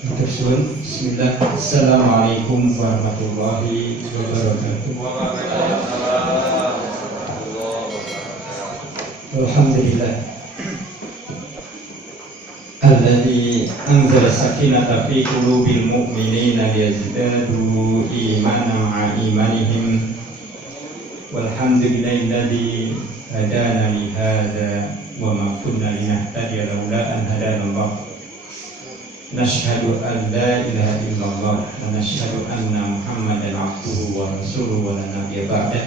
Bismillah. Assalamualaikum warahmatullahi wabarakatuh. Alhamdulillah. Alladzi anzala sakinata fi qulubil mu'minina liyazdadu imanan ma'a imanihim. Walhamdulillahilladzi hadana li hadza wa ma kunna linahtadiya laula an hadana Allah. Nashhadu an la ilaha illallah wa nashhadu anna Muhammadan abduhu wa rasuluhu wa la nabiyya ba'dah.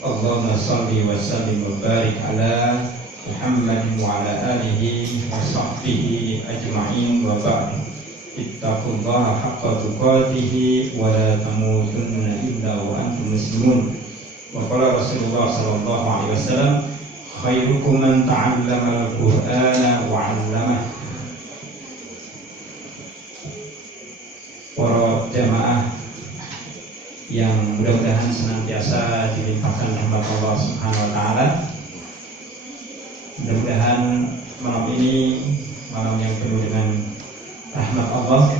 Allahumma shalli wa sallim wa barik ala Muhammadin wa ala alihi wa sahbihi ajma'in wa ba'd. Ittaqullaha haqqa tuqatih wa la tamutunna illa wa antum muslimun. Wa qala Rasulullah sallallahu alaihi wasallam, khairukum man ta'allama al-Qur'ana wa 'allamahu. Para jamaah yang mudah-mudahan senantiasa dilimpahkan rahmat Allah Subhanahu wa taala. Mudah-mudahan malam ini malam yang penuh dengan rahmat Allah,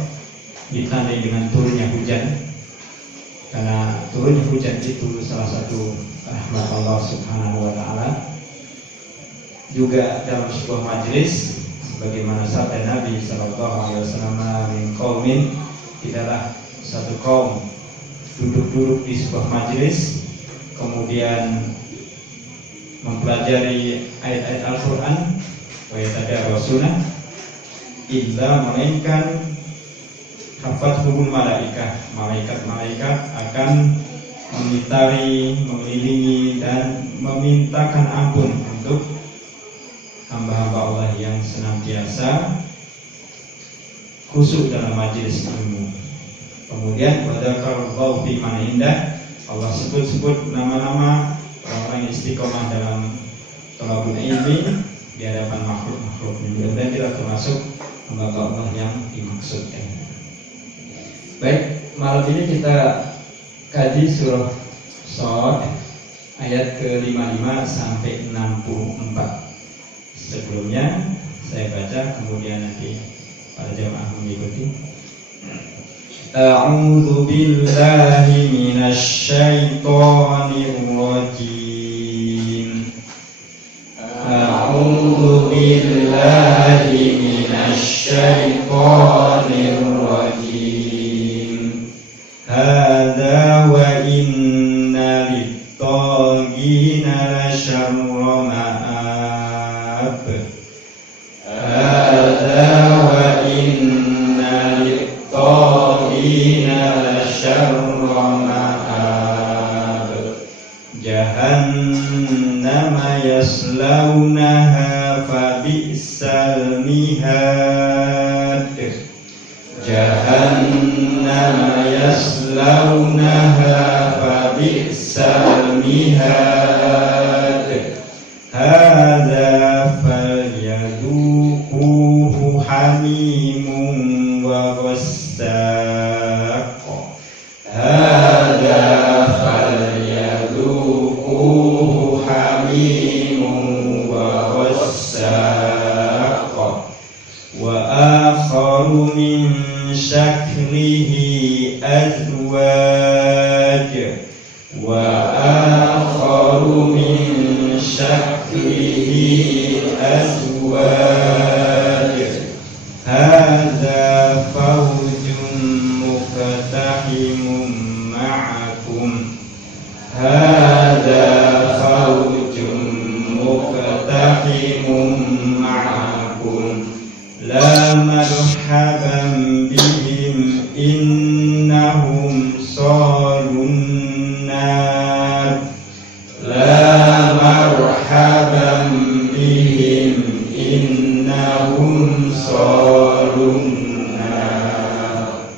ditandai dengan turunnya hujan. Karena turunnya hujan itu salah satu rahmat Allah Subhanahu wa taala. Juga dalam sebuah majelis sebagaimana sabda Nabi sallallahu alaihi wasallam, min qaumin, tidaklah satu kaum duduk-duduk di sebuah majelis kemudian mempelajari ayat-ayat Al-Quran wa yatadarrasuna illa, melainkan hafathumul malaikah, malaikat-malaikat akan mengitari, mengelilingi dan memintakan ampun untuk hamba-hamba Allah yang senantiasa khusyuk dalam majelis ilmu. Kemudian wadzakarallahu fi man indah, Allah sebut-sebut nama-nama orang-orang yang istiqomah dalam thalabul ilmi di hadapan makhluk-makhluk. Dan kita termasuk hamba Allah yang dimaksudkan. Baik, malam ini kita kaji surah Shad ayat ke-55 sampai 64. Sebelumnya saya baca, kemudian nanti para jamaah mengikuti. A'udzu billahi minasy syaithanir rajim. A'udzu billahi minasy syaithanir rajim. Hadza wa inna lit-taghina lasyarra ma'ab. Hadza wa inna lit-taghina lasyarra ma'ab. Jahannama yaslaunaha fabi'sal mihad. Jahannama yaslaunaha fabi'sal mihad. Hadza falyaduquhu hamimun wa ghassaq. Hadza falyaduquhu hamimun wa ghassaq. Wa akharu min shaklihi azwaj. Wa akharu min shaklihi azwaj. Hadza fawjun muqtahimun ma'akum. Hadza fawjun muqtahimun ma'akum. La marhaban bihim innahum salun nar. La marhaban bihim innahum salun nar.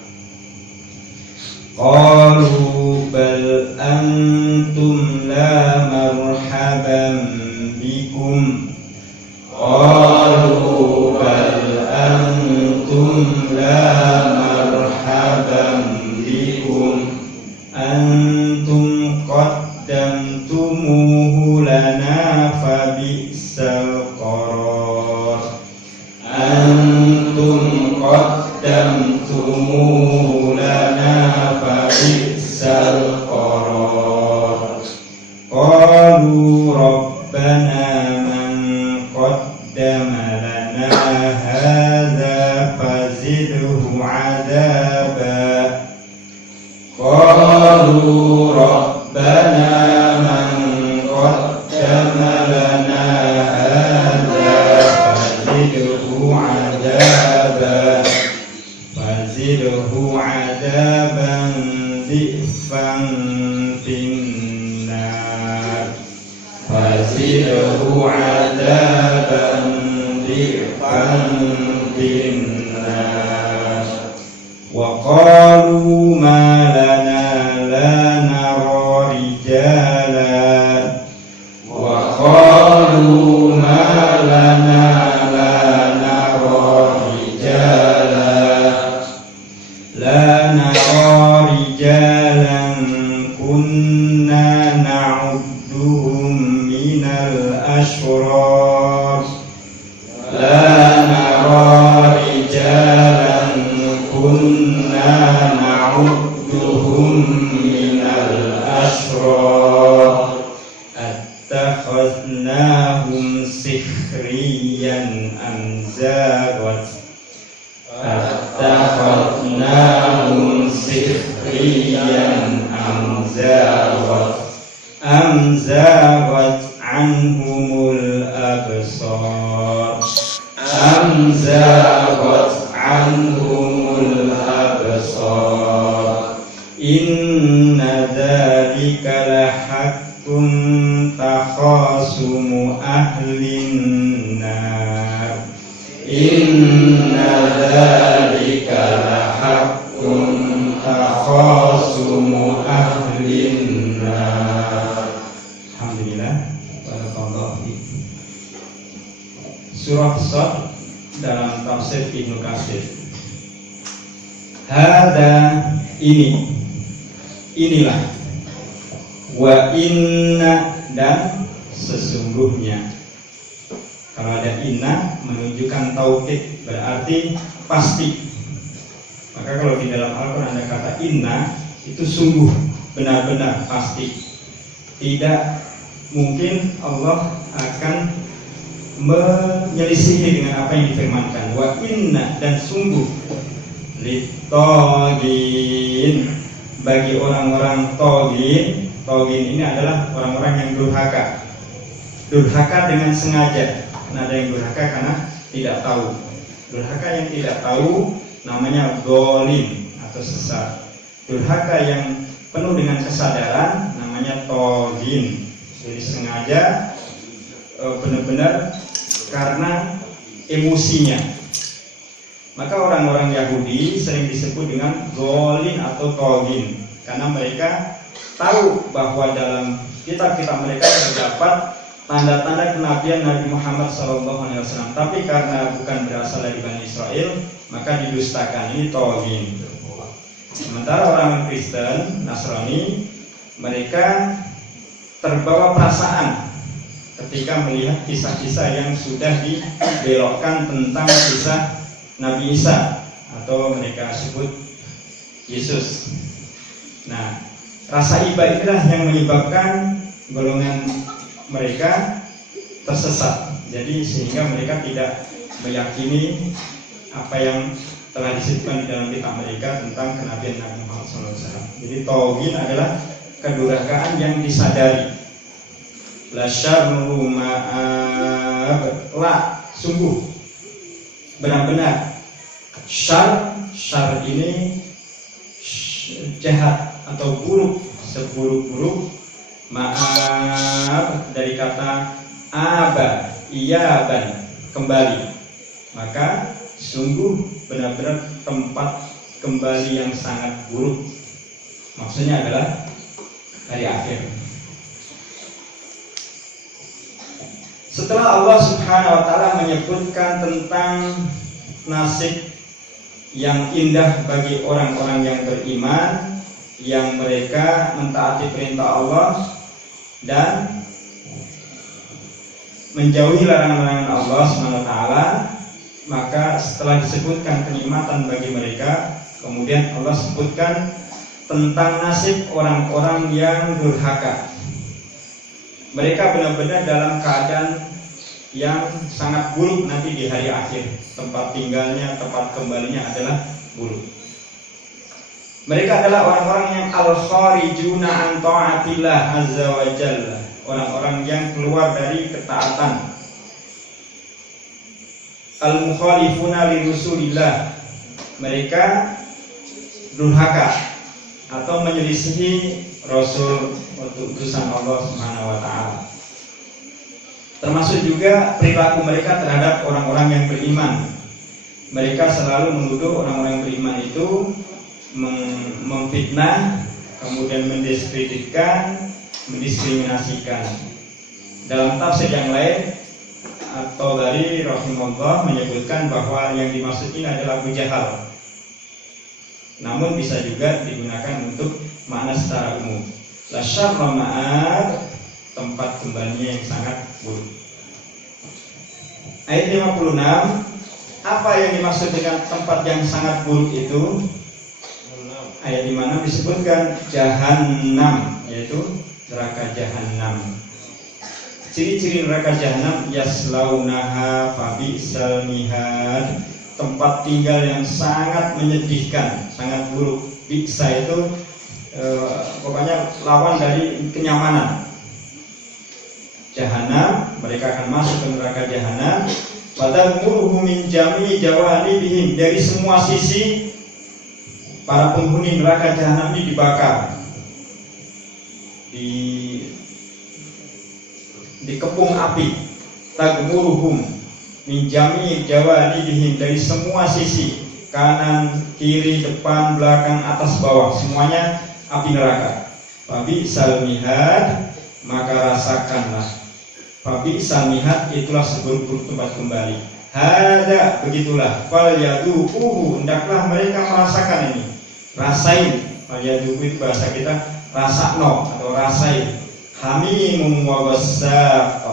Qalu bal antum la marhaban bikum. Qalu bal antum la marhaban bikum. Antum qaddamtumuhu lana fabi'sal qarar. Antum qaddamtumuhu lana fabi'sal qarar. Qalu rabbana man qaddama lana hadza fazidhu adaba. Qalu rabbana man qaddama lana hadza fazidhu adaba. Fazidhu adaban dhi'fan finnar. Fazidhu adaban dhi'fan finnar. Wa qalu ma lana la nara rijala. Wa qalu ma lana la nara rijala. La nara rijalan kunna na'udduhum minal ashrar. La nara rijalan kunna na'udduhum minal ashrar. Attakhadnahum sikhriyan am zaghat. Attakhadnahum sikhriyan am zaghat. Am zaghat anhumul absar. Am zaghat anhumul absar. Inna dzalika lahaqqun takhasumu ahlin nar. Inna dzalika lahaqqun takhasumu ahlin nar. Alhamdulillah. Barakallahu fiik. Surah Shad dalam tafsir Ibnu Katsir. Hada inilah, wa inna dan sesungguhnya. Kalau ada inna menunjukkan taukid, berarti pasti. Maka kalau di dalam Al-Quran ada kata inna, itu sungguh, benar-benar pasti. Tidak mungkin Allah akan menyelisihi dengan apa yang difirmankan. Wa inna dan sungguh, litogin, bagi orang-orang togin. Togin ini adalah orang-orang yang durhaka. Durhaka dengan sengaja. Ada yang durhaka karena tidak tahu. Durhaka yang tidak tahu namanya dolim atau sesat. Durhaka yang penuh dengan kesadaran namanya togin. Jadi sengaja, benar-benar karena emosinya. Maka orang-orang Yahudi sering disebut dengan golin atau togin, karena mereka tahu bahwa dalam kitab-kitab mereka terdapat tanda-tanda kenabian Nabi Muhammad SAW, tapi karena bukan berasal dari Bani Israel, maka didustakan. Ini togin. Sementara orang Kristen, Nasrani, mereka terbawa perasaan ketika melihat kisah-kisah yang sudah dibelokkan tentang kisah Nabi Isa, atau mereka sebut Yesus. Nah, rasa iba inilah yang menyebabkan golongan mereka tersesat. Jadi sehingga mereka tidak meyakini apa yang telah disebutkan di dalam kitab mereka tentang kenabian Nabi Muhammad SAW. Jadi togin adalah kedurhakaan yang disadari. La syarru ma'ab, la sungguh, benar-benar. Syar ini jahat atau buruk, seburuk-buruk. Ma'ab dari kata aba, iyaban, kembali. Maka sungguh benar-benar tempat kembali yang sangat buruk. Maksudnya adalah hari akhir. Setelah Allah Subhanahu wa ta'ala menyebutkan tentang nasib yang indah bagi orang-orang yang beriman, yang mereka mentaati perintah Allah dan menjauhi larangan-larangan Allah Subhanahu wa ta'ala, Maka setelah disebutkan kenikmatan bagi mereka, kemudian Allah sebutkan tentang nasib orang-orang yang durhaka. Mereka benar-benar dalam keadaan yang sangat buruk nanti di hari akhir. Tempat tinggalnya, tempat kembalinya adalah buruk. Mereka adalah orang-orang yang al-kharijuna an ta'atillah azza wa jalla, orang-orang yang keluar dari ketaatan. Al-mukhalifuna li rusulillah, mereka durhaka atau menyelisihi Rasul utusan Allah Subhanahu wa taala. Termasuk juga perilaku mereka terhadap orang-orang yang beriman. Mereka selalu menuduh orang-orang yang beriman itu memfitnah, kemudian mendiskreditkan, mendiskriminasikan. Dalam tafsir yang lain atau dari rahimahullah menyebutkan bahwa yang dimaksud ini adalah Abu Jahal. Namun bisa juga digunakan untuk makna secara umum. La syarra ma'ab, tempat kembalinya yang sangat buruk. Ayat 56, apa yang dimaksud dengan tempat yang sangat buruk itu? Ayat 56 disebutkan Jahannam, yaitu neraka Jahannam. Ciri-ciri neraka Jahannam, yaslaunaha fabi'sal mihad, tempat tinggal yang sangat menyedihkan, sangat buruk. Bisa itu pokoknya lawan dari kenyamanan. Jahannam, mereka akan masuk ke neraka Jahannam. Wadammuruhu min jami jawanibihim, dari semua sisi para penghuni neraka Jahannam ini dibakar, dikepung api. Tagmuruhum min jami jawanibihim, dari semua sisi, kanan, kiri, depan, belakang, atas, bawah, semuanya api neraka. Fabi'sal mihad, maka rasakanlah. Fabi'sal mihad, itulah seburuk-buruk tempat kembali. Hada, begitulah. Fal yaduquhu, hendaklah mereka merasakan ini. Rasain. Fal yaduquhu itu bahasa kita rasakno atau rasain. Hamimum wa wassaq,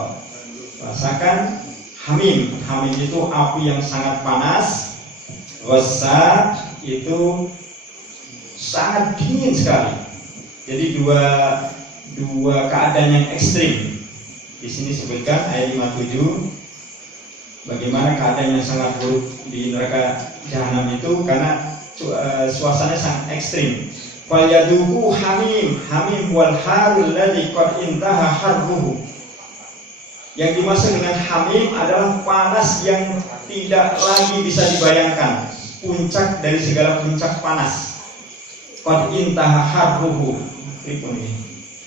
rasakan. Hamim, hamim itu api yang sangat panas. Wassaq itu sangat dingin sekali. Jadi dua keadaan yang ekstrim. Di sini sebutkan ayat 57 bagaimana keadaan yang sangat buruk di neraka Jahanam itu, karena suasananya sangat ekstrim. Falyaduhu hamim, hamim wal harul ladzi qad intaha harruhu. Yang dimaksud dengan hamim adalah panas yang tidak lagi bisa dibayangkan, puncak dari segala puncak panas. Qad intaha harruhu,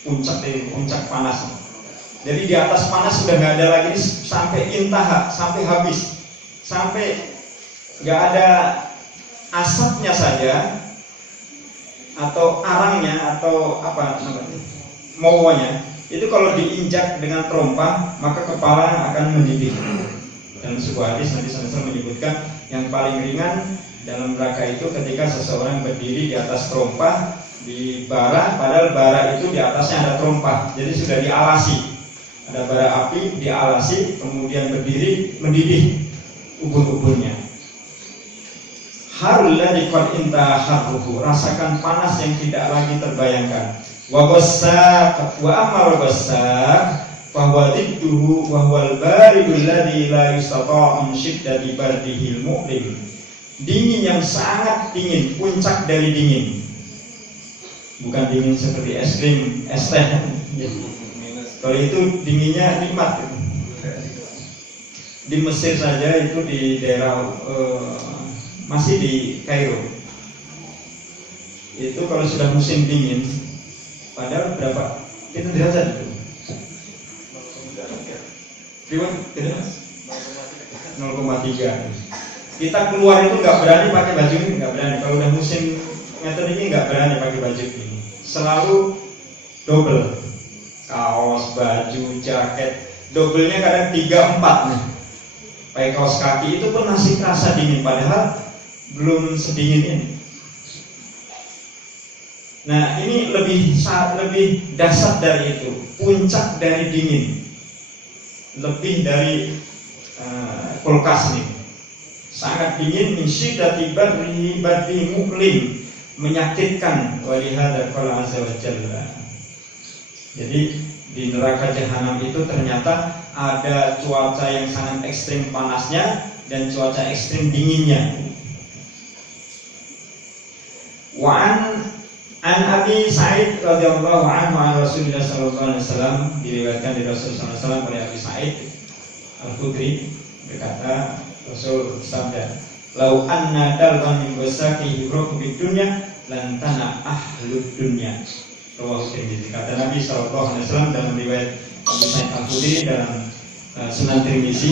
puncak dari puncak panas. Jadi di atas panas sudah nggak ada lagi, sampai intaha, sampai habis, sampai nggak ada asapnya saja, atau arangnya, atau apa namanya, maunya. Itu kalau diinjak dengan trompa maka kepala akan mendidih. Dan sebuah hadis Nabi SAW menyebutkan yang paling ringan dalam neraka itu ketika seseorang berdiri di atas trompa di bara, padahal bara itu di atasnya ada trompa, jadi sudah dialasi, ada bara api dialasi, kemudian berdiri mendidih ubun-ubunnya. Harullah diqad inta harruhu, rasakan panas yang tidak lagi terbayangkan. Wa ghassaq, wa amal ghassaq fa huwa didduhu wa huwal baridul ladzi la yustata' min shiddati bardihil mu'lim. Dingin yang sangat dingin, puncak dari dingin. Bukan dingin seperti es krim, es teh. Kalau itu dinginnya nikmat. Di Mesir saja itu di daerah masih di Kairo. Itu kalau sudah musim dingin, padahal berapa? Kita derajat itu. Ribuan? 0,3. Kita keluar itu nggak berani pakai baju ini, nggak berani. Kalau udah musim meter ini nggak berani pakai baju ini. Selalu double, kaos, baju, jaket. Doublenya kadang 3-4 nih. Pakai kaos kaki itu pun masih terasa dingin, padahal belum sedingin ini. Nah, ini lebih dasar dari itu, puncak dari dingin, lebih dari kulkas nih. sangat dingin, min syiddati bardi muklim, menyakitkan. Walihada qala azza wa jalla. Jadi di neraka jahanam itu ternyata ada cuaca yang sangat ekstrim panasnya dan cuaca ekstrim dinginnya. An Abi Sa'id radhiyallahu anhu an Rasulullah sallallahu alaihi wasallam, diriwayatkan dari Rasulullah sallallahu alaihi wasallam dari Abi Sa'id Al-Khudri berkata, Rasul sabda, "Lau anna dalban min wasaqi yubraku bid dunya lan tana ahlud dunya." Rawahu Tirmidzi. Kata Nabi sallallahu alaihi wasallam dalam riwayat Abi Sa'id Al-Khudri dalam Sunan Tirmidzi,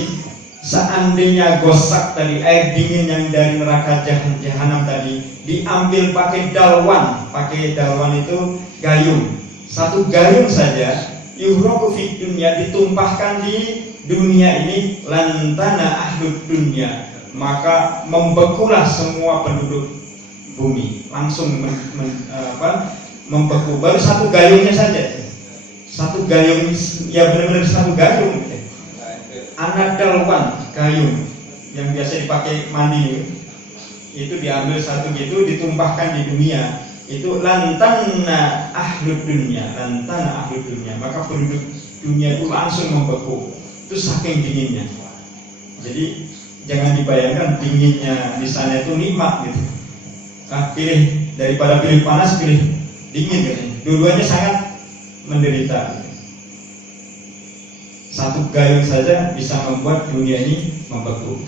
seandainya gosak tadi, air dingin yang dari neraka jahanam tadi diambil pakai dalwan. Pakai dalwan itu gayung. Satu gayung saja, yuhraku fid dunya, ditumpahkan di dunia ini, lantana ahlud dunya, maka membekulah semua penduduk bumi. Langsung membeku. Baru satu gayungnya saja. Satu gayung, ya benar-benar satu gayung. Anak dalwan, gayung yang biasa dipakai mandi itu diambil satu gitu, ditumpahkan di dunia. Itu lantana ahlud dunya, lantana ahlud dunya, maka penduduk dunia itu langsung membeku. Itu saking dinginnya. Jadi jangan dibayangkan dinginnya di sana itu nikmat gitu. Pilih daripada pilih panas, pilih dingin gitu. Dua-duanya sangat menderita. Satu gayung saja bisa membuat dunia ini membeku.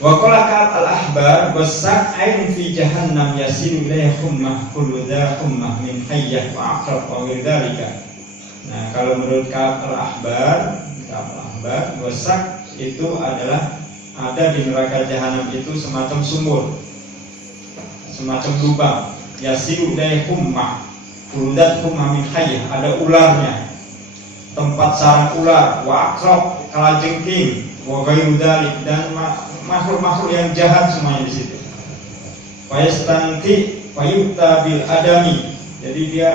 Wa qala Ka'ab al-Ahbar, "Wasak ain fi jahannam yasiru ilayhi hummah kullu dha hummah min hayyah wa aqrab wa ghairdalika." Nah, kalau menurut Ka'ab al-Ahbar, wasak itu adalah ada di neraka jahanam itu semacam sumur, semacam lubang. Yasiru ilayhi hummah kullu dha hummah min hayyah, ada ularnya, tempat sarang ular, wa aqrab, kalajengking, wa ghairdalik, dan makhluk-makhluk yang jahat semuanya di situ. Fayastanti fayuta bil adami, jadi dia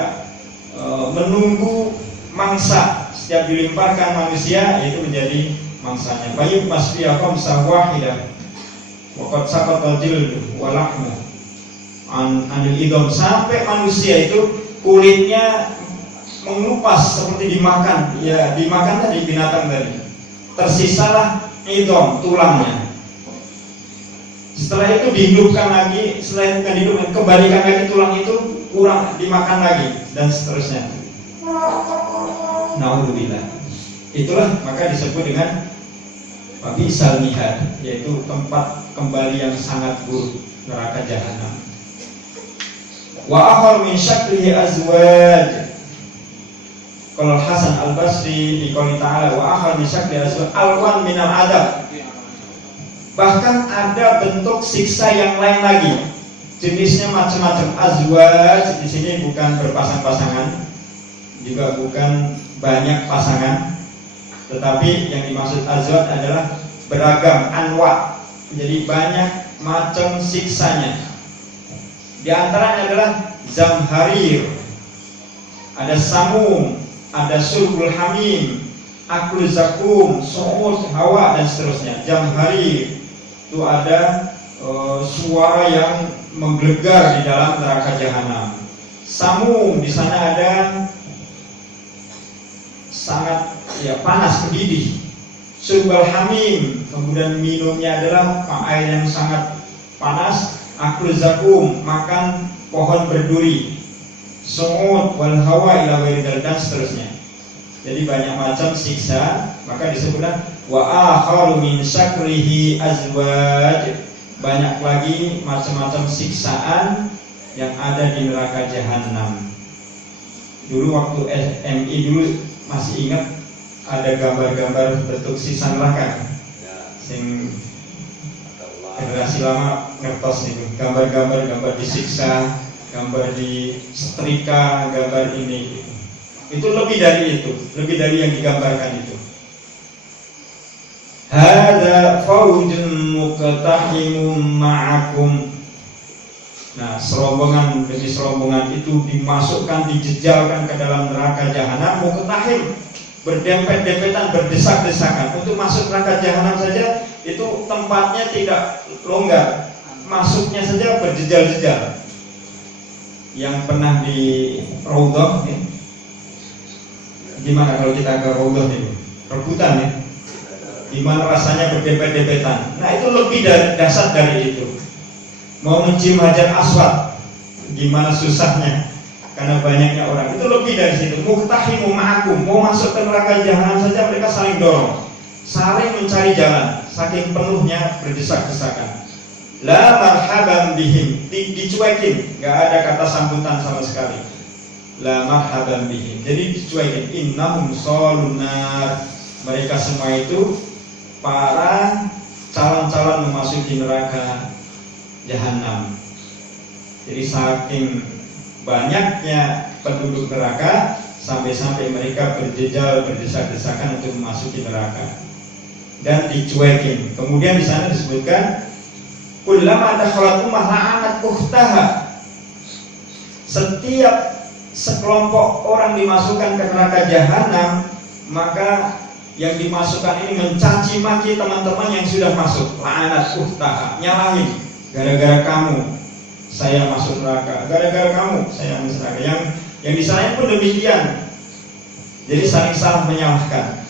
menunggu mangsa. Setiap dilemparkan manusia itu menjadi mangsanya. Fayub masfiyakum sawahida wa qad saqata jildu wa lahmu anil idom, sampai manusia itu kulitnya mengelupas seperti dimakan, ya dimakan tadi binatang tadi. Tersisalah idom, tulangnya. Setelah itu dihidupkan lagi, setelah itu dihidupkan, kembalikan lagi tulang itu, kurang dimakan lagi, dan seterusnya. Naudzubillah. Itulah maka disebut dengan Wabisal mihad, yaitu tempat kembali yang sangat buruk, neraka jahanam. Wa akhar min syaklihi azwaj. Kalau Hasan Al-Basri di qouli ta'ala, wa akhar min syaklihi azwaj alwan minal adab. Bahkan ada bentuk siksa yang lain lagi. Jenisnya macam-macam. Azwaj di sini bukan berpasang-pasangan, juga bukan banyak pasangan, tetapi yang dimaksud azwaj adalah beragam, anwa. Jadi banyak macam siksanya. Di antaranya adalah zamharir, ada samum, ada sulbul hamim, akul zakum, somut, hawa, dan seterusnya. Zamharir itu ada suara yang menggelegar di dalam neraka jahanam. Samum di sana ada sangat panas, mendidih. Sulbul hamim, kemudian minumnya adalah air yang sangat panas. Akul zakum, makan pohon berduri. Somut wal hawa ila ghairi, dan seterusnya. Jadi banyak macam siksa, maka disebutlah wa akharu min syakrihi azwaj. Banyak lagi macam-macam siksaan yang ada di neraka jahanam. Dulu waktu MI dulu masih ingat ada gambar-gambar bentuk siksa neraka. Sing generasi lama ngertos nih, gambar disiksa, gambar di setrika, gambar ini. Itu lebih dari itu, lebih dari yang digambarkan itu. Hada faujun muqtahimun ma'akum. Nah, serombongan demi serombongan itu dimasukkan, dijejalkan ke dalam neraka jahanam. Muqtahim, berdempet-dempetan, berdesak-desakan. Untuk masuk neraka jahanam saja itu tempatnya tidak longgar, masuknya saja berjejal-jejal. Yang pernah di Raudhah nih, gimana kalau kita ke Raudhah nih, rebutan nih, gimana rasanya berdepet-depetan. Nah itu lebih dasar dari itu. Mau mencium Hajar Aswad, gimana susahnya karena banyaknya orang. Itu lebih dari situ. Muqtahimu ma'akum, mau masuk ke neraka jahanam saja mereka saling dorong, saling mencari jalan, saking penuhnya berdesak-desakan. La marhaban bihim, dicuekin, nggak ada kata sambutan sama sekali. La marhaban bihim, jadi dicuekin. Innahum shalun nar, mereka semua itu para calon-calon memasuki neraka jahanam. Jadi saking banyaknya penduduk neraka sampai-sampai mereka berjejal berdesak-desakan untuk memasuki neraka dan dicuekin. Kemudian di sana disebutkan kullama dakhalat ummah la'anat ukhtaha. Setiap sekelompok orang dimasukkan ke neraka jahanam, maka yang dimasukkan ini mencaci maki teman-teman yang sudah masuk. La'anat ukhtaha, nyalahin, gara-gara kamu saya masuk neraka, gara-gara kamu saya masuk neraka. Yang disalahin pun demikian. Jadi saling salah menyalahkan.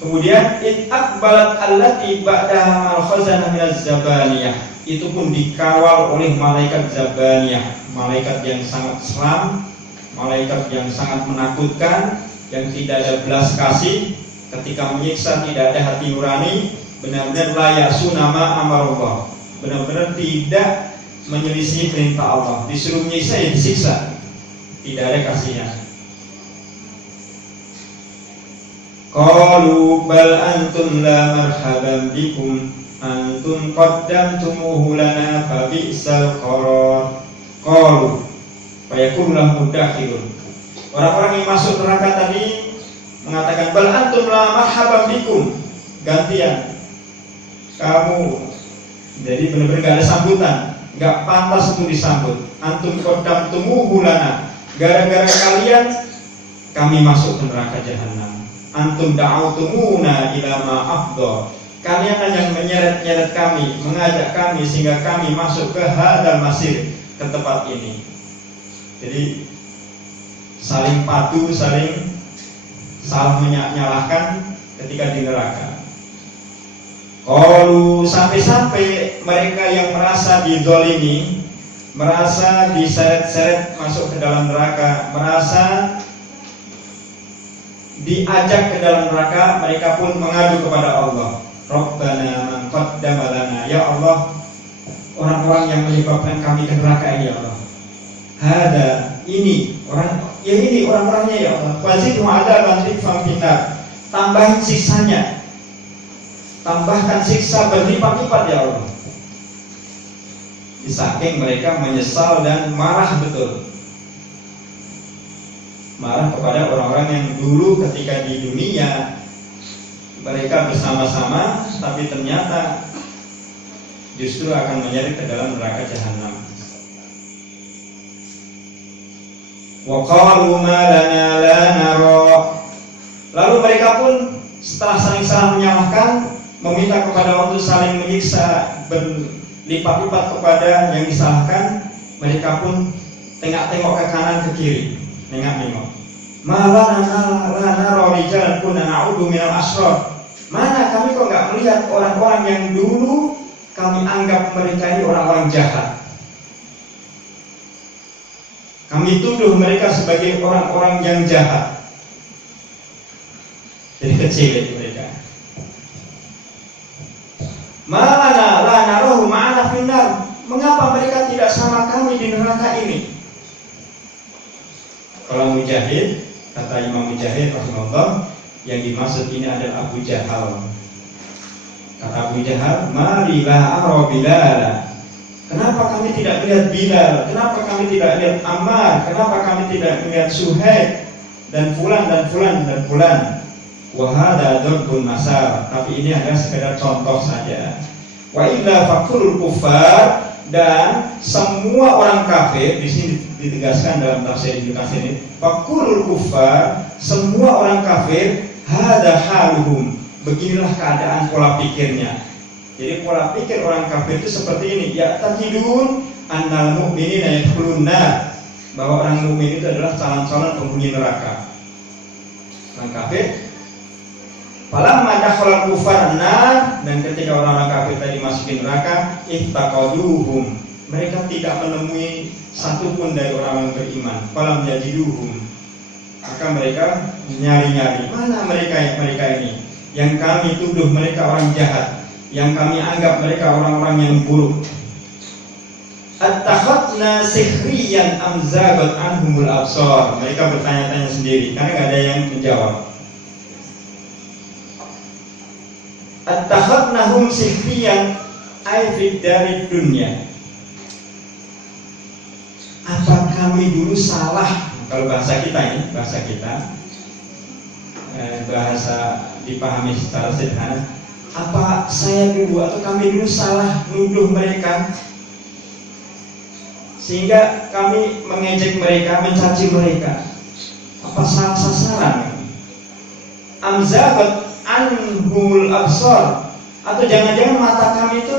Kemudian aqbalat allati ba'daha mal khazanah minaz zabaniyah, itu pun dikawal oleh malaikat zabaniyah, malaikat yang sangat seram, malaikat yang sangat menakutkan, yang tidak ada belas kasih, ketika menyiksa tidak ada hati nurani, benar-benar layak sunama amarullah, benar-benar tidak menyelisih perintah Allah, disuruh menyiksa ya disiksa, tidak ada kasihnya. Qalu bal antum la marhaban bikum antum qaddamtumuhu lana fa bi'sal qarar. Qalu fayakunlah mudakhilun. Orang-orang yang masuk neraka tadi mengatakan bal antum la marhaban bikum, gantian kamu. Jadi benar-benar gak ada sambutan, gak pantas untuk disambut. Antum qaddamtumuhu lana, gara-gara kalian kami masuk ke neraka jahanam. Antum da'autumuna ila ma afdha, kalian yang menyeret-nyeret kami, mengajak kami sehingga kami masuk ke hadal masir, ke tempat ini. Jadi saling patuh, saling salah menyalahkan ketika di neraka. Qalu, sampai-sampai mereka yang merasa dizalimi, merasa diseret-seret masuk ke dalam neraka, merasa diajak ke dalam neraka, mereka pun mengadu kepada Allah. Rabbana man qaddama lana, ya Allah, orang-orang yang menyebabkan kami ke neraka ini ya Allah. Hada, ini orang, ya ini orang-orangnya ya Allah. Wazidhum adzaban dhifan finnar, tambahin siksanya, tambahkan siksa berlipat-lipat ya Allah. Saking mereka menyesal dan marah betul, marah kepada orang-orang yang dulu ketika di dunia mereka bersama-sama, tapi ternyata justru akan menyeret ke dalam neraka jahanam. Wa qalu ma lana la nara. Lalu mereka pun setelah saling menyalahkan, meminta kepada Allah untuk saling menyiksa berlipat-lipat kepada yang disalahkan. Mereka pun tengok-tengok ke kanan ke kiri, nengok-nengok. Malah nara rijalan kunna na'udzu minal asrar. Mana kami kok enggak melihat orang-orang yang dulu kami anggap mereka ini orang-orang jahat. Kami tuduh mereka sebagai orang-orang yang jahat. Jadi kecil mereka. Malah la narahu ma'ana finnar. Mengapa mereka tidak sama kami di neraka ini? Kalau Mujahid, kata Imam Mujahid rahimahullah, yang dimaksud ini adalah Abu Jahal. Kata Abu Jahal, mari la ara Bilal. Kenapa kami tidak melihat Bilal? Kenapa kami tidak melihat Ammar? Kenapa kami tidak melihat Suhaib dan fulan dan fulan dan fulan? Wa hadza darbun masal. Tapi ini adalah sekedar contoh saja. Wa illa faqul kuffar, dan semua orang kafir, di sini ditegaskan dalam tafsir Ibnu Katsir ini, faqul kuffar, semua orang kafir Hada haluhum, beginilah keadaan pola pikirnya. Jadi pola pikir orang kafir itu seperti ini. Ya takidun annal mu'minina yadkhulun nar, bahwa orang mukmin itu adalah calon-calon penghuni neraka. Orang kafir, falamma dakhala kufar nar, dan ketika orang-orang kafir tadi masukin neraka, iftaqaduhum, mereka tidak menemui satupun dari orang-orang beriman. Falam yajiduhum, maka mereka nyari-nyari, mana mereka ini yang kami tuduh mereka orang jahat, yang kami anggap mereka orang-orang yang buruk. Attakhadna sikhriyan am zagat anhumul absar, mereka bertanya-tanya sendiri karena nggak ada yang menjawab. Attakhadnahum sikhriyan ay fid dari dunya, apa kami dulu salah? Kalau bahasa kita ini, bahasa dipahami secara sederhana, apa saya dulu atau kami dulu salah nuduh mereka sehingga kami mengejek mereka, mencaci mereka? Apa salah sasaran? Amzabat anhul absar, atau jangan-jangan mata kami itu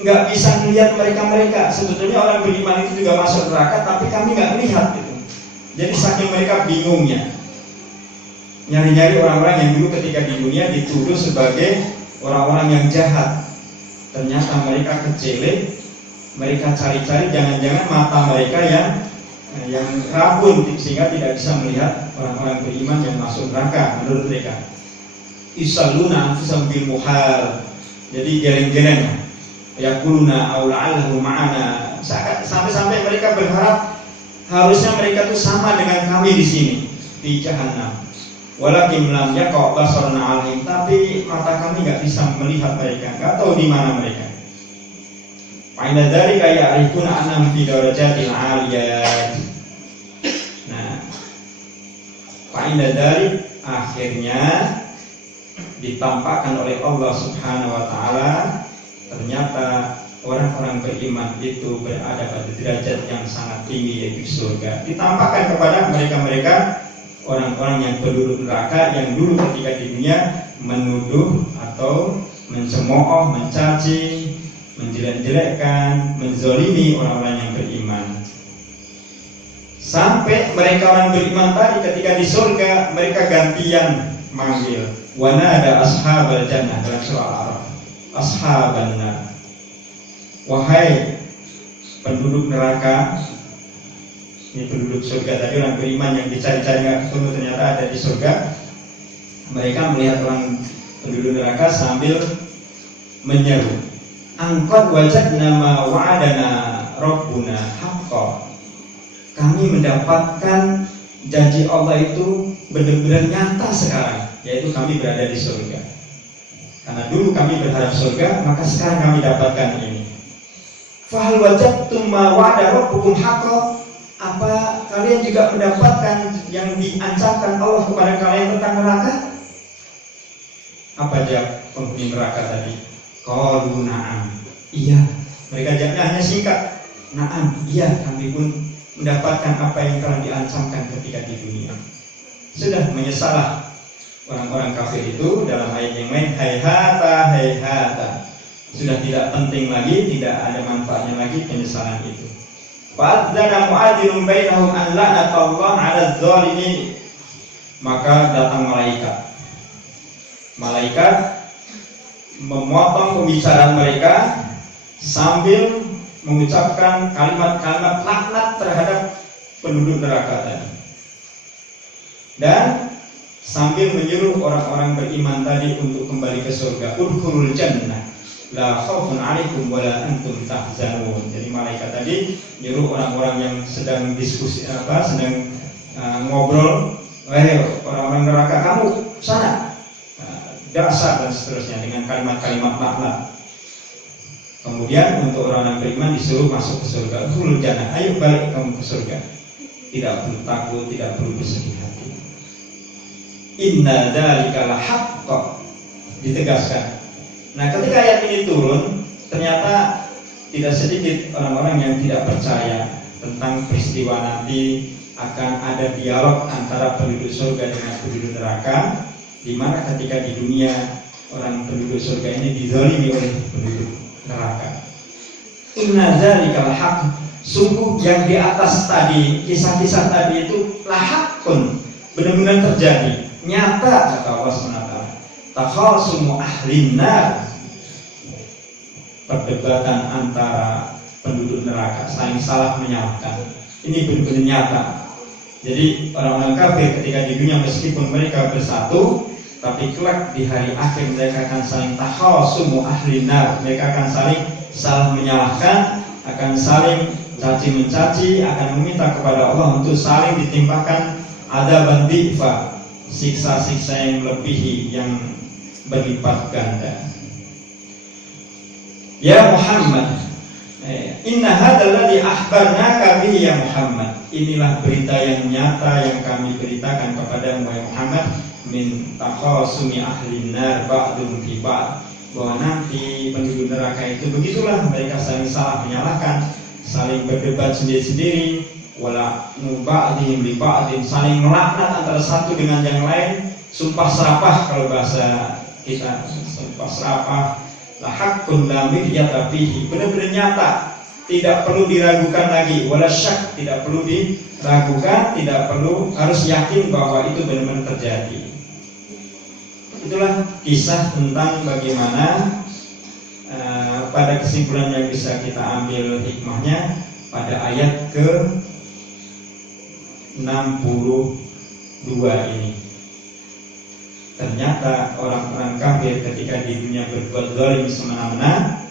nggak bisa melihat mereka. Sebetulnya orang beriman itu juga masuk neraka, tapi kami nggak melihat gitu. Jadi saking mereka bingungnya, nyari-nyari orang-orang yang dulu ketika di dunia dituduh sebagai orang-orang yang jahat. Ternyata mereka kecele, mereka cari-cari, jangan-jangan mata mereka yang rabun sehingga tidak bisa melihat orang-orang beriman yang masuk neraka menurut mereka. Isalluna anfusahum bil muhal, jadi geleng-geleng, yaquluna aula'allahu ma'ana, sampai mereka berharap harusnya mereka itu sama dengan kami di sini di jahannam. Walakin lam yaqa basarna 'alaihim, tapi mata kami nggak bisa melihat mereka, nggak tahu di mana mereka. Fa'inda dzalika ya'rifuna annahum fi darajatil 'aliyat. Nah, fa'inda dzalik, akhirnya ditampakkan oleh Allah Subhanahu wa taala, ternyata orang-orang beriman itu berada pada derajat yang sangat tinggi, yaitu surga. Ditampakkan kepada mereka orang-orang yang penduduk neraka yang dulu ketika di dunia menuduh atau mencemooh, mencaci, menjelek-jelekkan, menzolimi orang-orang yang beriman. Sampai mereka orang beriman tadi ketika di surga mereka gantian manggil, wa nada ashabal jannah, dalam surah Al-A'raf, ashaban nar, wahai penduduk neraka. Ini penduduk surga tadi, orang beriman yang dicari-cari nggak ketemu ternyata ada di surga. Mereka melihat orang penduduk neraka sambil menyeru, angkot wajadna ma wa'adana rabbuna haqqan, kami mendapatkan janji Allah itu benar-benar nyata sekarang, yaitu kami berada di surga. Karena dulu kami berharap surga, maka sekarang kami dapatkan ini. Fahal wajadtum ma wa'ada rabbukum haqqan, apa kalian juga mendapatkan yang diancamkan Allah kepada kalian tentang neraka? Apa jawab penghuni neraka tadi? Qalu na'am, iya. Mereka jawabnya hanya singkat, na'am, iya, kami pun mendapatkan apa yang telah diancamkan ketika di dunia. Sudah menyesalah orang-orang kafir itu dalam ayat yang lain, hayhata hayhata, sudah tidak penting lagi, tidak ada manfaatnya lagi penyesalan itu. Fa'adzana mu'adzinun bainahum an la'natullahi 'alal zalimin, maka datang malaikat memotong pembicaraan mereka sambil mengucapkan kalimat-kalimat laknat terhadap penduduk neraka tadi, dan sambil menyuruh orang-orang beriman tadi untuk kembali ke surga. Udkhulul jannah la khaufun 'alaikum wa la antum tahzanun. Jadi malaikat tadi nyuruh orang-orang yang sedang diskusi sedang ngobrol, wahai orang-orang neraka, kamu sana, dasar, dan seterusnya dengan kalimat-kalimat laknat. Kemudian untuk orang-orang beriman disuruh masuk ke surga. Udkhulul jannah, ayo balik kamu ke surga. Tidak perlu takut, tidak perlu bersedih hati. Inna dzalika lahaqqan, ditegaskan. Nah, ketika ayat ini turun, ternyata tidak sedikit orang-orang yang tidak percaya tentang peristiwa nanti akan ada dialog antara penduduk surga dengan penduduk neraka. di mana ketika di dunia orang penduduk surga ini dizalimi oleh penduduk neraka. Inna dzalikal haqq, sungguh yang di atas tadi, kisah-kisah tadi itu lahakun, benar-benar terjadi, nyata kata Allah SWT. Takhasumu ahlin nar, perdebatan antara penduduk neraka saling salah menyalahkan. Ini benar-benar nyata. Jadi orang-orang kafir ketika di dunia meskipun mereka bersatu, tapi kelak di hari akhir mereka akan saling takhasumu ahlin nar, mereka akan saling menyalahkan, akan saling caci mencaci, akan meminta kepada Allah untuk saling ditimpakan adzaban dhifa, siksa-siksa yang melebihi, yang berlipat ganda. Ya Muhammad, inna hadzal ladzi akhbarnaka bihi ya Muhammad, inilah berita yang nyata yang kami beritakan kepada Muhammad, min takhasumi ahlin nar ba'dhum fi ba'd, bahwa nanti penduduk neraka itu begitulah, mereka saling salah menyalahkan, saling berdebat sendiri-sendiri, wala muba'dihim li ba'din, saling melaknat antara satu dengan yang lain, sumpah serapah kalau bahasa kita, sumpah serapah. La haqqun la miryata fihi, benar-benar nyata, tidak perlu diragukan lagi, wala syak, tidak perlu diragukan, tidak perlu, harus yakin bahwa itu benar-benar terjadi. Itulah kisah tentang bagaimana pada kesimpulan yang bisa kita ambil hikmahnya pada ayat ke 62 ini. Ternyata orang-orang kafir ketika di dunia berbuat zalim semena-mena,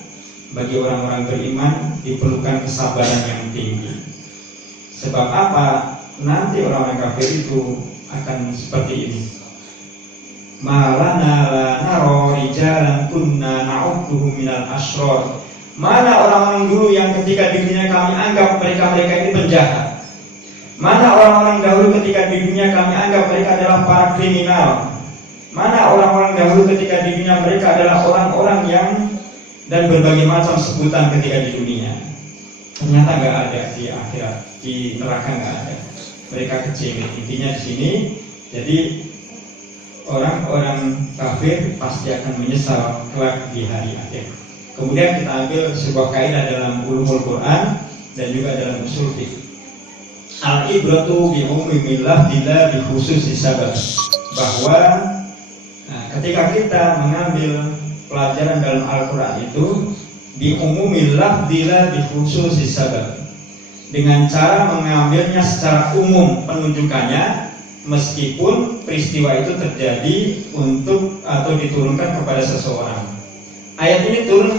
bagi orang-orang beriman diperlukan kesabaran yang tinggi. Sebab apa? Nanti orang-orang kafir itu akan seperti ini. Malana la naro rijalan kunna na'udduhum minal asyror. Mana orang-orang dulu yang ketika di dunia kami anggap mereka ini penjahat? Mana orang-orang dahulu ketika di dunia kami anggap mereka adalah para kriminal? Mana orang-orang dahulu ketika di dunia mereka adalah orang-orang yang, dan berbagai macam sebutan ketika di dunia. Ternyata nggak ada di akhirat, di neraka nggak ada. Mereka kecil. Intinya di sini, jadi orang-orang kafir pasti akan menyesal kelak di hari akhir. Kemudian kita ambil sebuah kaidah dalam ulumul Quran dan juga dalam usul fiqh. Al-ibratu bi umumil lafdillah bi khususis sabab, bahwa ketika kita mengambil pelajaran dalam Al-Quran itu bi umumil lafdillah bi khususis sabab, dengan cara mengambilnya secara umum penunjukannya, meskipun peristiwa itu terjadi untuk atau diturunkan kepada seseorang. Ayat ini turun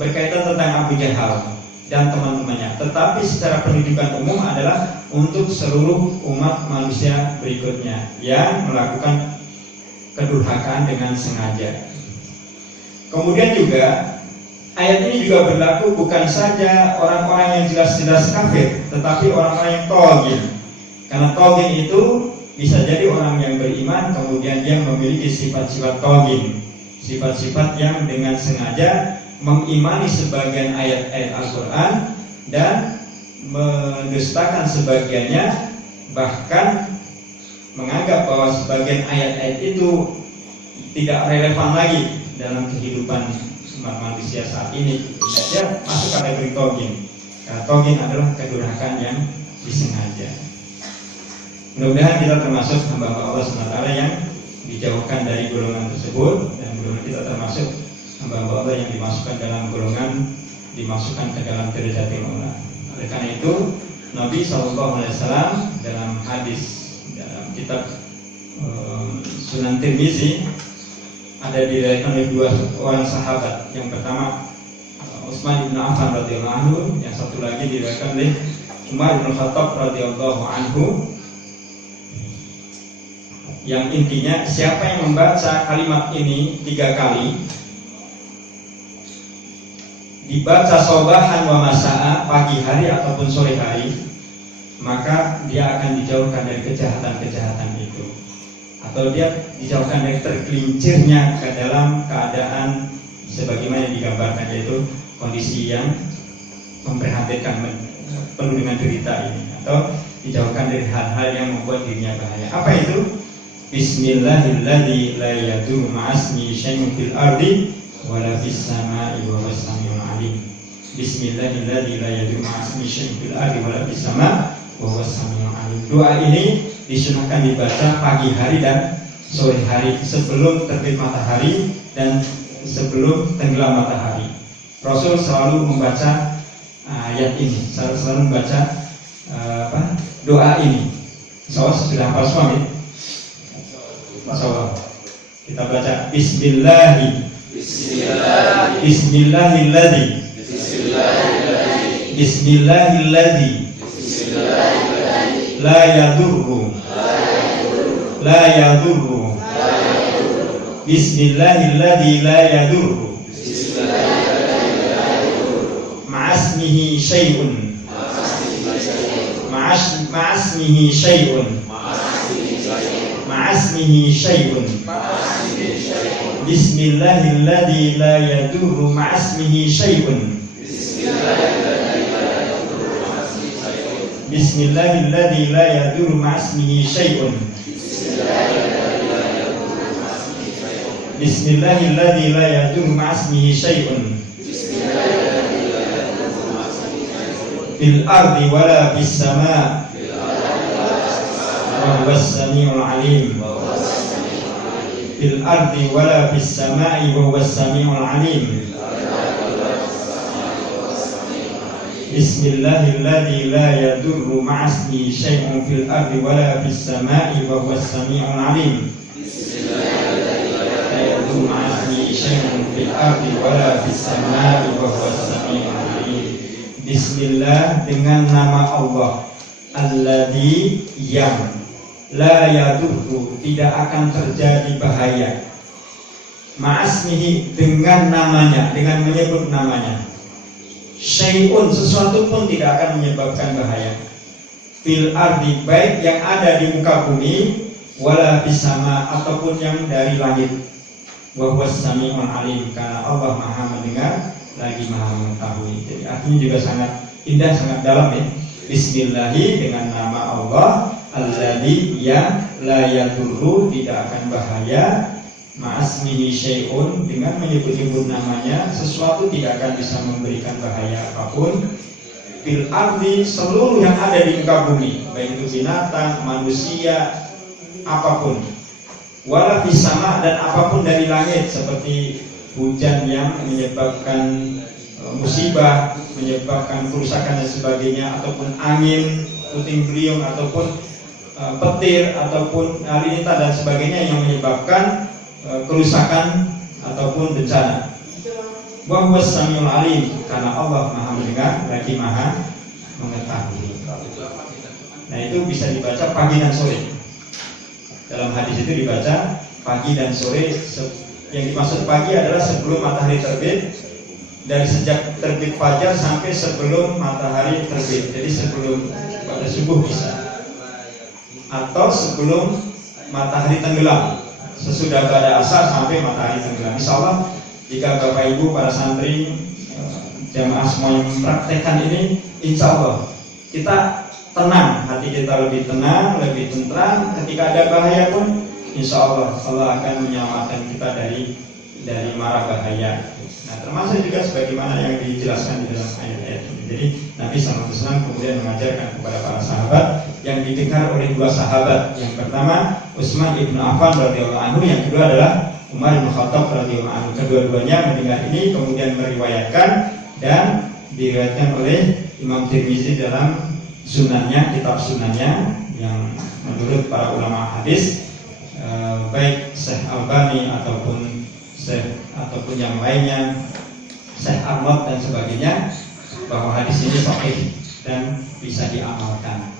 berkaitan tentang Abu Jahal dan teman-temannya, tetapi secara penunjukan umum adalah untuk seluruh umat manusia berikutnya yang melakukan kedurhakaan dengan sengaja. Kemudian juga ayat ini juga berlaku bukan saja orang-orang yang jelas-jelas kafir, tetapi orang-orang yang taghin. Karena taghin itu bisa jadi orang yang beriman kemudian dia memiliki sifat-sifat taghin, sifat-sifat yang dengan sengaja mengimani sebagian ayat-ayat Al-Quran dan mendustakan sebagiannya, bahkan menganggap bahwa sebagian ayat-ayat itu tidak relevan lagi dalam kehidupan umat manusia saat ini. Dia masuk kategori taghin. Karena taghin adalah kedurhakaan yang disengaja. Mudah-mudahan kita termasuk hamba Allah SWT yang dijauhkan dari golongan tersebut, dan mudah-mudahan kita termasuk hamba Allah yang dimasukkan dalam golongan, dimasukkan ke dalam derajat ula. Oleh karena itu Nabi SAW dalam hadis dalam kitab Sunan Tirmizi ada diriwayatkan oleh dua orang sahabat. Yang pertama Utsman bin Affan radhiyallahu anhu, yang satu lagi diriwayatkan oleh Umar bin Khattab radhiyallahu anhu, yang intinya siapa yang membaca kalimat ini 3 kali, dibaca sobahan wa masa'a, pagi hari ataupun sore hari, maka dia akan dijauhkan dari kejahatan-kejahatan itu, atau dia dijauhkan dari tergelincirnya ke dalam keadaan sebagaimana yang digambarkan, yaitu kondisi yang memprihatinkan, penuh dengan derita ini, atau dijauhkan dari hal-hal yang membuat dirinya bahaya. Apa itu? Bismillahilladzi la yadurru ma'asmihi syai'un fil ardi wala fis samaa'i wa huwas samiul 'alim. Bismillahilladzi la yadurru ma'asmihi syai'un fil ardi wala fis samaa'i wa huwas samiul 'alim. Doa ini disunahkan dibaca pagi hari dan sore hari, sebelum terbit matahari dan sebelum tenggelam matahari. Rasul selalu membaca ayat ini, selalu membaca doa ini. Insyaallah sudah hafal semua ya? Insyaallah. Kita baca Bismillahilladzi la yadurru Bismillahilladzi la yadurru ma'asmihi syai'un Bismillahilladzi la yadurru ma'asmihi syai'un Bismillahilladzi la yadurru ma'asmihi syai'un Bismillahilladzi la yadurru ma'asmihi syai'un fil ardi wala fis sama' wa huwas samiul 'alim. Fil ardi wala fis sama'i wa huwas samiul 'alim. Bismillahilladzi la yadurru ma'asmihi syai'un fil ardi wala fis sama'i wa huwas samiul 'alim. La yadurru ma'asmihi syai'un fil ardi wala fis sama'i wa huwas samiul 'alim. Bismillah, dengan nama Allah, alladzi yang la yadurru, tidak akan terjadi bahaya, ma'asmihi, dengan namanya, dengan menyebut namanya, syai'un, sesuatu pun tidak akan menyebabkan bahaya, fil ardi, baik yang ada di muka bumi, wala bisama, ataupun yang dari langit, wa huwas samiul 'alim, karena Allah Maha mendengar lagi Maha mengetahui. Jadi artinya juga sangat indah, sangat dalam ya. Bismillahi, dengan nama Allah, alladzi yang la yadurru, tidak akan bahaya, ma'asmihi syai'un, dengan menyebut-nyebut namanya, sesuatu tidak akan bisa memberikan bahaya apapun, fil ardi, seluruh yang ada di muka bumi, baik itu binatang, manusia, apapun, wala fis sama', dan apapun dari langit, seperti hujan yang menyebabkan musibah, menyebabkan kerusakan dan sebagainya, ataupun angin, puting beliung, ataupun petir, ataupun halilintar dan sebagainya yang menyebabkan kerusakan ataupun bencana. Wa huwas samiul 'alim, karena Allah Maha mendengar lagi Maha mengetahui. Nah, itu bisa dibaca pagi dan sore. Dalam hadis itu dibaca pagi dan sore. Yang dimaksud pagi adalah sebelum matahari terbit, dari sejak terbit fajar sampai sebelum matahari terbit. Jadi sebelum pada subuh bisa, atau sebelum matahari tenggelam, sesudah pada asar sampai matahari tenggelam. Insyaallah jika Bapak Ibu para santri jamaah semua yang mempraktekkan ini, insyaallah kita tenang, hati kita lebih tenang, lebih tentram. Ketika ada bahaya pun, insyaallah Allah akan menyelamatkan kita dari mara bahaya. Nah, termasuk juga sebagaimana yang dijelaskan di dalam ayat-ayat ini. Jadi Nabi SAW kemudian mengajarkan kepada para sahabat yang didengar oleh dua sahabat. Yang pertama Utsman ibnu Affan radhiyallahu anhu, yang kedua adalah Umar bin Khattab radhiyallahu anhu. Kedua-duanya mendengar ini kemudian meriwayatkan, dan diriwayatkan oleh Imam Tirmizi dalam sunannya, kitab sunannya, yang menurut para ulama hadis, baik Syekh Albani ataupun yang lainnya, Syekh Ahmad dan sebagainya, bahwa hadis ini sahih dan bisa diamalkan.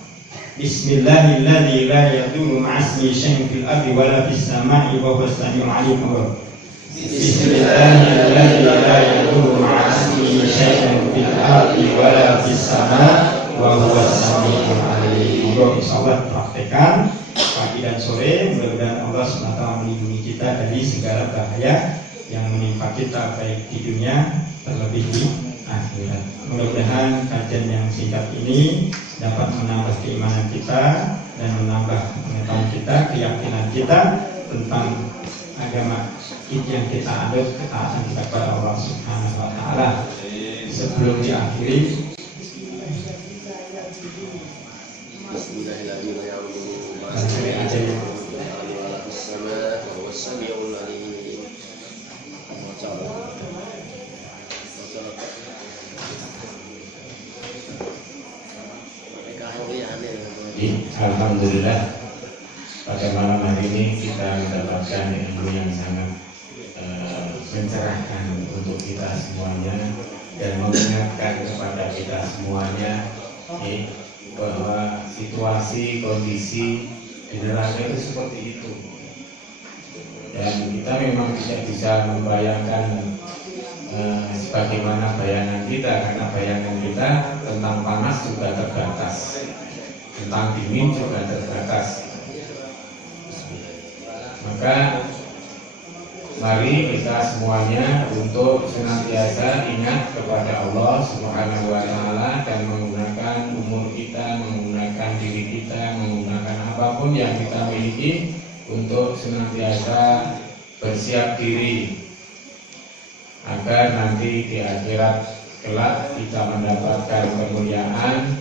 Bismillahilladzi la yadurru ma'asmihi syai'un fil ardi wala fis sama'i wa huwas samiul 'alim. Bismillahilladzi la yadurru ma'asmihi syai'un fil ardi wala fis sama'i wa huwas samiul 'alim. Insyaallah praktekkan pagi dan sore, mudah-mudahan Allah SWT melindungi kita dari segala bahaya yang menimpa kita, baik di dunia terlebih di akhirat. Mudah-mudahan kajian yang singkat ini dapat menambah keimanan kita, dan menambah pengetahuan kita, keyakinan kita tentang agama yang kita anut, ketaatan kita kepada Allah Subhanahu wa Ta'ala. Sebelum diakhiri, Alhamdulillah, pada malam hari ini kita mendapatkan ilmu yang sangat mencerahkan untuk kita semuanya dan mengingatkan kepada kita semuanya bahwa situasi, kondisi di neraka itu seperti itu, dan kita memang tidak bisa membayangkan sebagaimana bayangan kita, karena bayangan kita tentang panas juga terbatas, tentang dingin juga terbatas. Maka mari kita semuanya untuk senantiasa ingat kepada Allah Subhanahu wa Ta'ala dan menggunakan umur kita, menggunakan diri kita, menggunakan apapun yang kita miliki untuk senantiasa bersiap diri agar nanti di akhirat kelak kita mendapatkan kemuliaan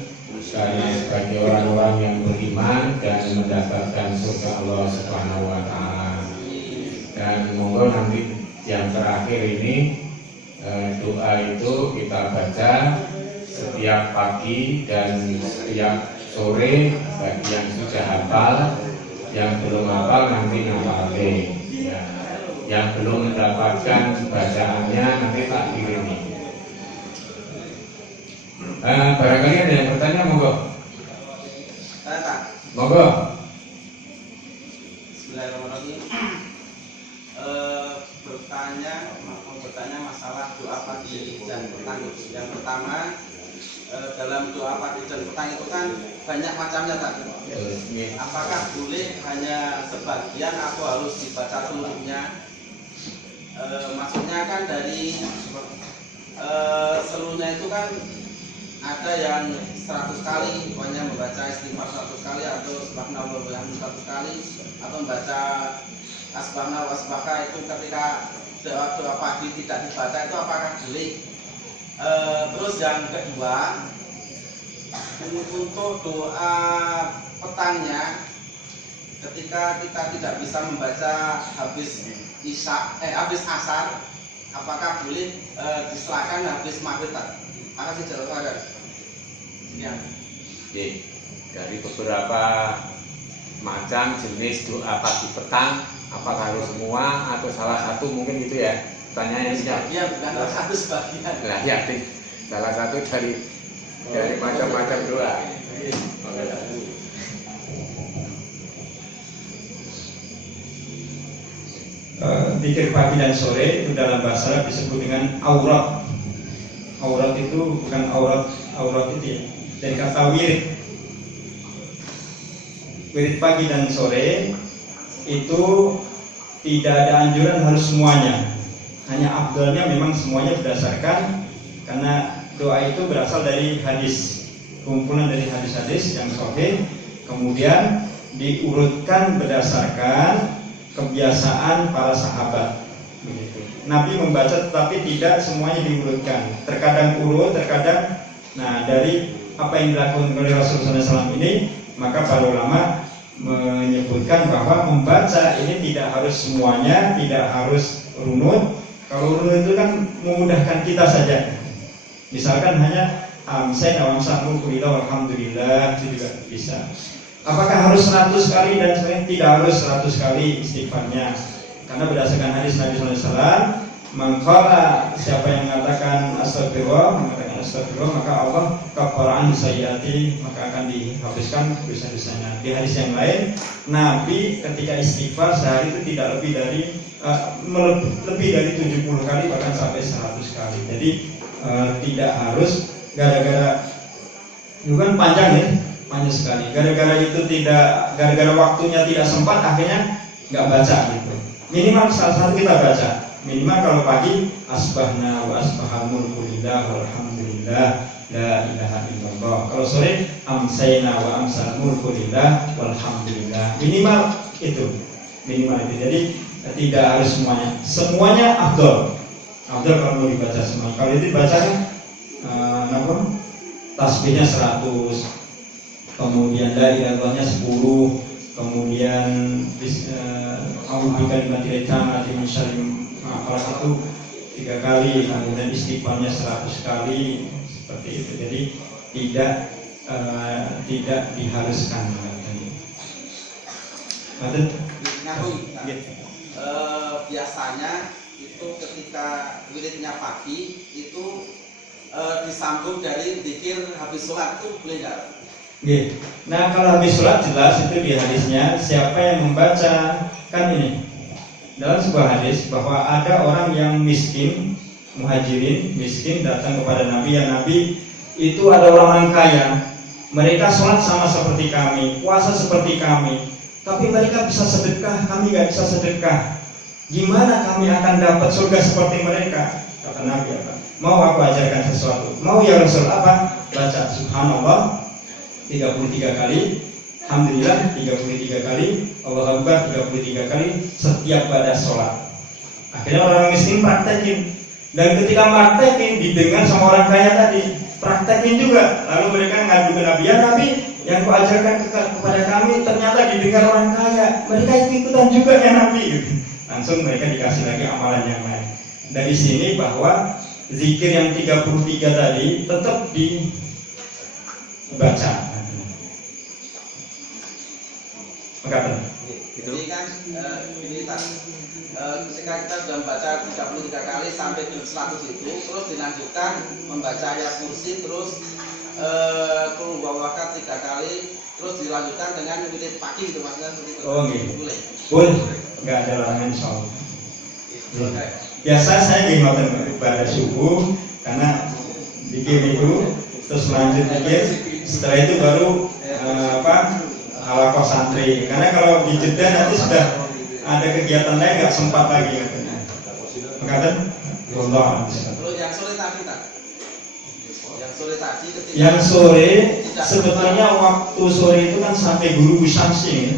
karena sebagai orang-orang yang beriman dan mendapatkan surga Allah Subhanahu wa Ta'ala. Dan monggo nanti yang terakhir ini doa itu kita baca setiap pagi dan setiap sore bagi yang sudah hafal, yang belum hafal nanti ngapalke, ya. Yang belum mendapatkan bacaannya nanti tak kirimi. Barangkali ada yang bertanya, monggo. Monggo. Bismillahirrahmanirrahim. Bertanya masalah doa pagi dan petang. Yang pertama, dalam doa pagi dan petang itu kan banyak macamnya, Pak. Apakah boleh hanya sebagian atau harus dibaca seluruhnya? Maksudnya kan dari seluruhnya itu kan ada yang 100 kali, pokoknya membaca istighfar 100 kali atau subhanallah wa bihamdihi 100 kali, atau membaca asbahna wasbaka itu ketika doa pagi tidak dibaca itu apakah boleh? Terus yang kedua, untuk doa petangnya ketika kita tidak bisa membaca habis asar, apakah boleh disilakan habis maghrib? Akan tidak silakan. Ya. Dari beberapa macam jenis doa pagi petang, apakah harus semua atau salah satu, mungkin gitu ya pertanyaannya? Iya, bukan harus sebagian. Nah, ya, salah satu dari macam-macam doa. Zikir pagi dan sore itu dalam bahasa Arab disebut dengan aurat. Aurat itu bukan aurat itu ya, dari kata wirid. Wirid pagi dan sore itu tidak ada anjuran harus semuanya, hanya afdalnya memang semuanya berdasarkan, karena doa itu berasal dari hadis, kumpulan dari hadis-hadis yang sahih, kemudian diurutkan berdasarkan kebiasaan para sahabat. Begitu. Nabi membaca tetapi tidak semuanya diurutkan, terkadang urut, terkadang. Nah, dari apa yang dilakukan oleh Rasulullah SAW ini, maka para ulama menyebutkan bahwa membaca ini tidak harus semuanya, tidak harus runut. Kalau runut itu kan memudahkan kita saja. Misalkan hanya amsain awamsamu kulillah walhamdulillah, itu juga bisa. Apakah harus 100 kali dan sebagainya? Tidak harus 100 kali istighfarnya, karena berdasarkan hadis Nabi SAW, mengqala, siapa yang mengatakan astagfirullah, maka Allah kafara'an sayyiati, maka akan dihapuskan dosa-dosanya. Di hadis yang lain, Nabi ketika istighfar sehari itu tidak lebih dari 70 kali, bahkan sampai 100 kali. Jadi tidak harus gara-gara itu kan panjang ya, panjang sekali. Gara-gara waktunya tidak sempat, akhirnya nggak baca gitu. Minimal salah satu kita baca. Minimal kalau pagi asbahna wa asbahal mulku lillah walhamdulillah la ilaha illallah. Kalau sore amsayna wa amsal mulku lillah walhamdulillah. Minimal itu. Jadi tidak harus semuanya. Semuanya afdol. Afdol kalau mau dibaca semua. Kalau itu dibaca tasbihnya 100, kemudian la ilaha illallahnya 10, kemudian a'udzubika billahi min syarri ma khalaq itu 3 kali, kemudian istighfarnya 100 kali, seperti itu. Jadi tidak diharuskan. Biasanya itu ketika wiridnya pagi itu disambung dari zikir habis sholat itu boleh nggak? Nah kalau habis sholat jelas itu di hadisnya siapa yang membaca, kan ini dalam sebuah hadis bahwa ada orang yang miskin, muhajirin miskin datang kepada Nabi, ya Nabi itu ada orang kaya, mereka sholat sama seperti kami, puasa seperti kami, tapi mereka bisa sedekah, kami nggak bisa sedekah. Gimana kami akan dapat surga seperti mereka? Kata Nabi apa? Mau aku ajarkan sesuatu? Mau ya Rasul, apa? Baca subhanallah 33 kali, alhamdulillah 33 kali, Allahu Akbar 33 kali setiap pada sholat. Akhirnya orang miskin praktekin, dan ketika praktekin didengar sama orang kaya tadi, praktekin juga. Lalu mereka ngadu ke Nabi, ya Nabi, yang kau ajarkan kepada kami ternyata didengar orang kaya, mereka ikut-ikutan juga ya Nabi. Langsung mereka dikasih lagi amalan yang lain. Dari sini bahwa zikir yang 33 tadi tetap dibaca. Jadi kan ketika kita sudah membaca 33 kali sampai ke 100 itu, terus dilanjutkan membaca ayat kursi, terus qul huwallahu 3 kali, terus dilanjutkan dengan wirid pagi itu, maksudnya seperti itu. Oh gitu. Boleh. Nggak ada larangan insyaallah. Biasa saya ngikutin pada subuh karena bikin itu, terus lanjut bikin, setelah itu baru halaqah santri. Karena kalau di Jeddah nanti sudah ada kegiatan lain, nggak sempat lagi katanya. Mengatakan, Allah. Terus yang sore tadi tak? Yang sore sebetulnya waktu sore itu kan sampai guru Syamsi,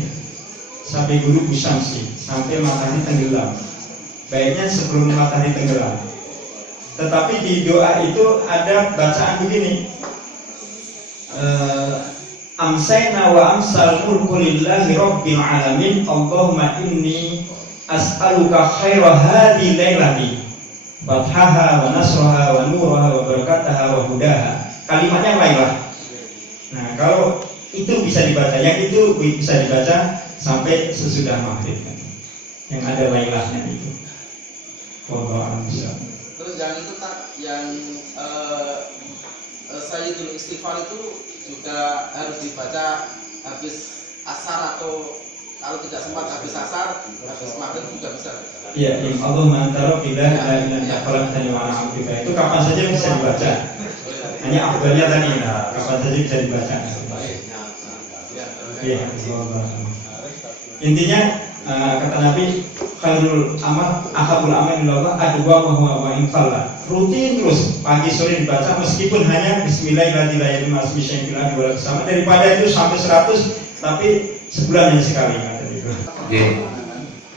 sampai matahari tenggelam. Baiknya sebelum matahari tenggelam. Tetapi di doa itu ada bacaan begini. Amsayna wa amsal mulku lillahi rabbil alamin, Allahumma inni as'aluka khaira hadhi lailati, fathaha wa nasraha wa nuraha wa barakataha wa hudaha. Kalimatnya lailah. Nah kalau itu bisa dibaca, yang itu bisa dibaca sampai sesudah maghrib kan? Yang ada lailahnya itu. Terus yang itu tak, yang Sayyidul Istighfar itu juga harus dibaca habis asar, atau kalau tidak sempat habis asar, habis maghrib juga bisa. Iya, Allahumma anta rabbi la ilaha illa anta khalaqtani wa ana 'abduka. Itu kapan saja bisa dibaca. Hanya afdalnya tadi, kapan saja bisa dibaca. Iya, intinya kata Nabi, khairul amal ahabul amal ilallah adwa wa huwa wa infalla. Rutin terus pagi sore dibaca, meskipun hanya bismillahirrahmanirrahim sama, daripada itu sampai 100 tapi sebulan hanya sekali kata itu. Nggih.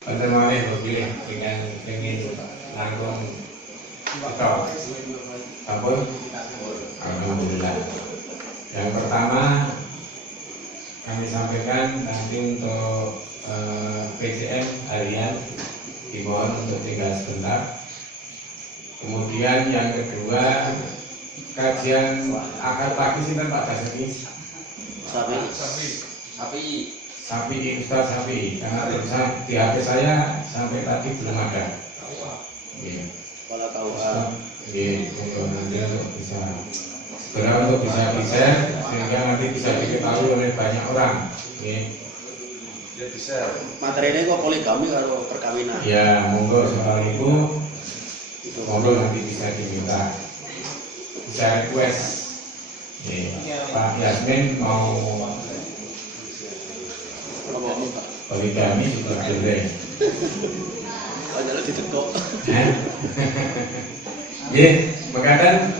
Wonten malih pilih ingkang pengin langkung atau sampun. Alhamdulillah. Yang pertama kami sampaikan nanti untuk PCM harian dimohon untuk tinggal sebentar. Kemudian yang kedua, kajian akad pagi sinten Pak Kasemi? Sapi Ustaz Sapi, karena terusan di HP saya sampai tadi belum ada. Kalau tahu untuk nanti bisa segera untuk bisa di-share sehingga nanti bisa diketahui oleh banyak orang. materi ini kok poligami kalau perkawinan. Ya, monggo soal itu monggo nanti bisa diminta, bisa request. Pak Yasmin mau poligami juga boleh. ditekuk. Ya, makanan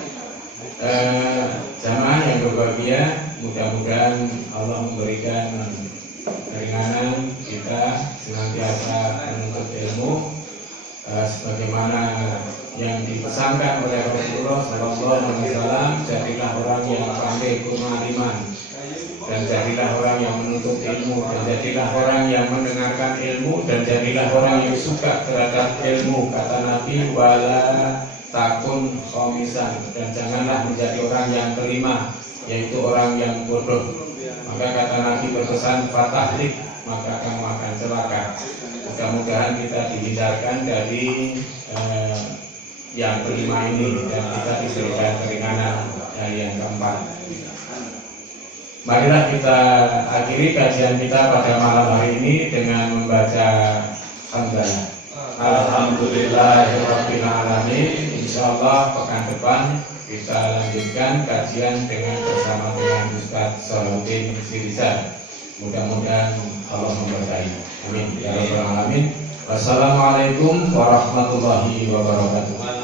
jamaah yang berbahagia, mudah-mudahan Allah memberikan keringanan kita senantiasa menuntut ilmu sebagaimana yang dipesankan oleh Rasulullah SAW. Jadilah orang yang pandai beraliman, dan jadilah orang yang menuntut ilmu, dan jadilah orang yang mendengarkan ilmu, dan jadilah orang yang suka terhadap ilmu. Kata Nabi, wala takun khomisan, dan janganlah menjadi orang yang kelima, yaitu orang yang bodoh. Maka kata Nabi berpesan, fatahlik, maka kamu akan celaka. Mudah-mudahan kita dihindarkan dari yang kelima ini, dan kita diberikan keringanan yang keempat. Marilah kita akhiri kajian kita pada malam hari ini dengan membaca hamdalah. Alhamdulillahirabbil alamin. Insyaallah pekan depan kita lanjutkan kajian bersama dengan Ustaz Salahuddin Sirizal. Mudah-mudahan Allah memberkahi. Amin ya rabbal alamin. Wassalamualaikum warahmatullahi wabarakatuh.